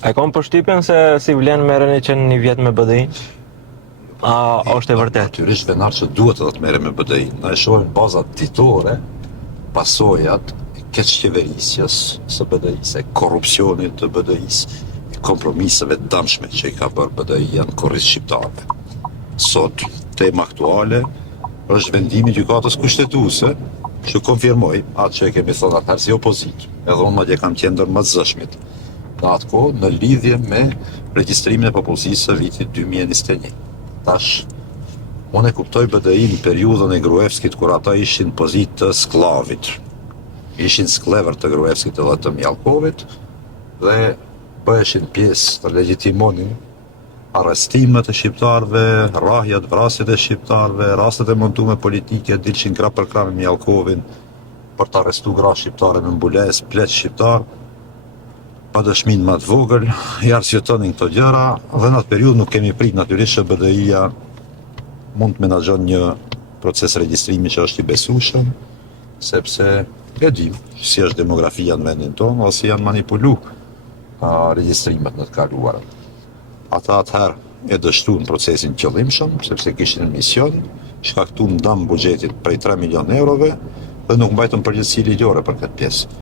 E kom përshtypjen se si vlen merreni që në një vjet me BDI? A është e vërtet? Natyrisht venar që duhet edhe të merrem me BDI. Na e shohim bazat ditore, pasojat e keqqeverisjes së BDI-s, e korrupsionit të BDI-s, e kompromiseve të dëmshme që i ka bërë BDI-ja në korrikë shqiptarëve. Sot, tema aktuale është vendimi i gjykatës kushtetuese që konfirmoi atë që e kemi thënë atëherë si opozitë, edhe unë madje kam qenë ndër më të zëshmit në atë kohë në lidhje me regjistrimin e popullsisë së vitit 2021. Tash, unë e kuptoj BDI në periudhën e Gruevskit kur ata ishin pozitë të sklavit. Ishin sklever të Gruevskit edhe të Mjalkovit dhe bëheshin pjesë të legjitimonin arrestimet e shqiptarëve, rrahjet, vrasjet e shqiptarëve, rastet e montume politike, dilshin krah për krah me Mjalkovin për të arrestuar gra shqiptare në mbulesë, plot shqiptar, pa dëshmin më të vogël, i arsjetonin këto gjëra, dhe në atë periudhë nuk kemi prit natyrisht që BDI-ja mund të menaxhon një proces regjistrimi që është i besueshëm, sepse e dim si është demografia në vendin tonë, ose si janë manipulu regjistrimet në të kaluarat. Ata atëherë e dështuan procesin qëllimshëm, sepse kishin në mision, shkaktuan dëm buxhetit prej 3 milion eurove dhe nuk mbajtën përgjegjësi ligjore për këtë pjesë.